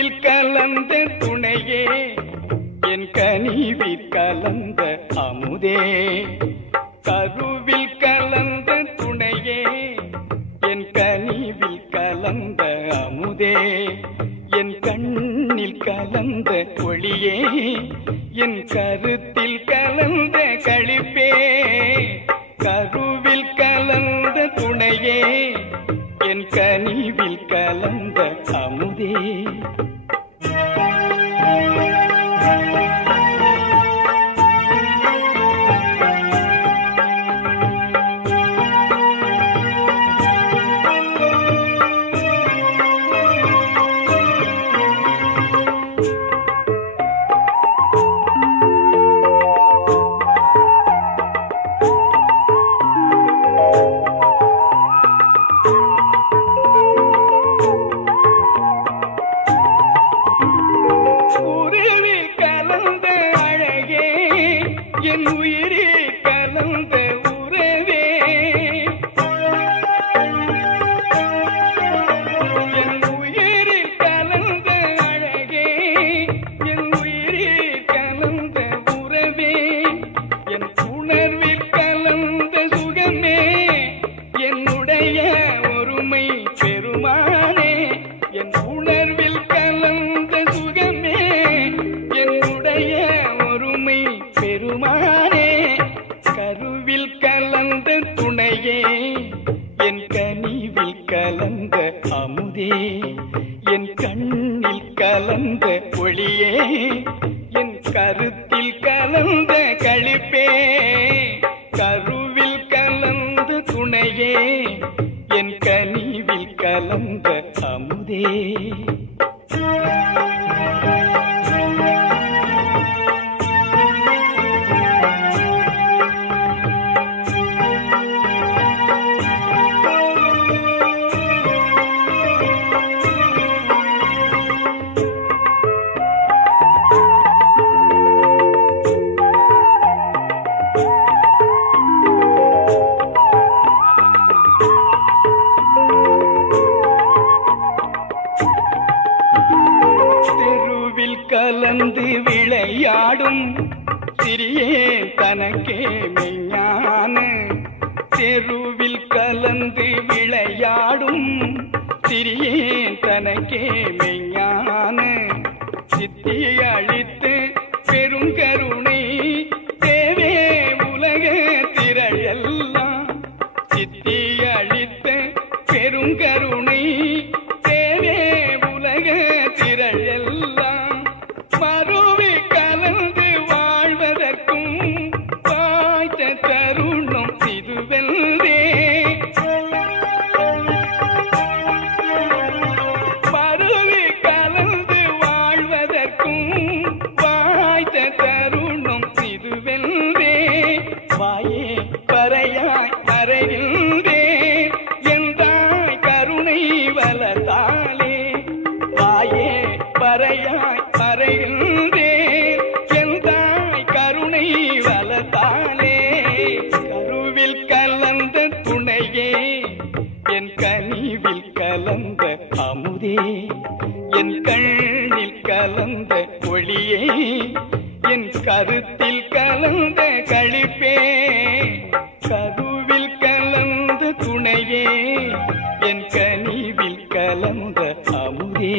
கருவில் கலந்த துணையே என் கனிவில் கலந்த அமுதே. கருவில் கலந்த துணையே என் கனிவில் கலந்த அமுதே. என் கண்ணில் கலந்த ஒளியே என் கருத்தில் கலந்த களிப்பே. கருவில் கலந்த துணையே என் கனிவில் கலந்த அமுதே. என் உயிரில் கலந்த உறவே. என் உயிரில் கலந்த அழகே என் உயிரில் கலந்த உறவே. என் உணர்வில் கலந்த சுகமே என்னுடைய ஒருமை பெருமானே. என் உணர்வில் கலந்த சுகமே என்னுடைய ஒருமை பெருமானே. கருவில் கலந்த துணையே என் கனிவில் கலந்த அமுதே. என் கண்ணில் கலந்த ஒளியே என் கருத்தில் கலந்த களிப்பே. கருவில் கலந்த துணையே என் கனிவில் கலந்த அமுதே. கலந்து விளையாடும் சிறியே தனக்கே மெய்ஞான. தெருவில் கலந்து விளையாடும் சிறியே தனக்கே மெய்ஞான. சித்தி அழித்து பெருங்கருணை தேவே உலக திரளெல்லாம். சித்தி அழித்த பெருங்கருணை தேவே உலக திரளெல்லாம். மறுவி கலந்து வாழ்வதற்கும் வாய்த்த தருணம் இதுவெல்லே. மறுவி கலந்து வாழ்வதற்கும் வாய்த்த தருணம் இதுவெல்லே. வாயே பறையாய் மறைகின்றே என்றாய் கருணை வளர்த்தாலே. வாயே பறையாய் மறைகின்றே என்றாய் கருணை வளர்த்தாலே. கருவில் கலந்த துணையே என் கனிவில் கலந்த அமுதே. என் கண்ணில் கலந்த ஒளியே என் கருத்தில் கலந்த களிப்பே. கருவில் கலந்த துணையே என் கனிவில் கலந்த அமுதே.